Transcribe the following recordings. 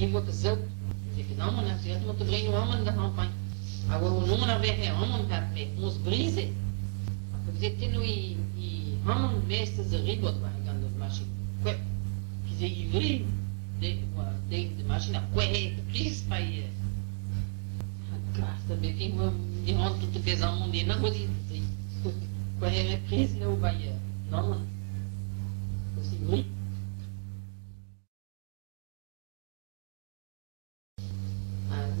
língua que zeu, dizer que não, né? Se eu não te brinco, homem da campanha. Agora o nome na vez é homem da me, uns brise. Porque dizer que não e homem mestre de riba do barrigando de machine. Que dizer ivri de machine a que de pris pai. Graça, bem que de onde tu pesar um dia não vou dizer. Que é pris não vai não. Assim, ivri.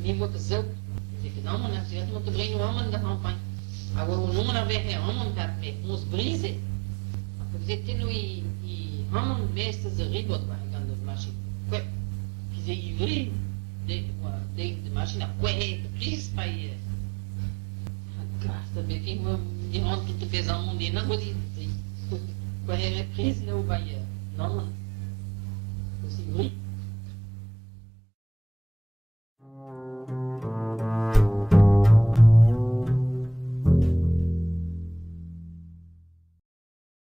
Língua que zeu, dizer que não, né? Se eu não te brinco, homem da campanha. Agora o nome na vez é homem da me, uns brise. Porque dizer que não e homem mestre de riba do barrigando de machine. Que dizer ivri de machine a que de pris pai. Graça, bem que de onde tu pesar um dia não vou dizer. Que é pris não vai não. Assim, ivri.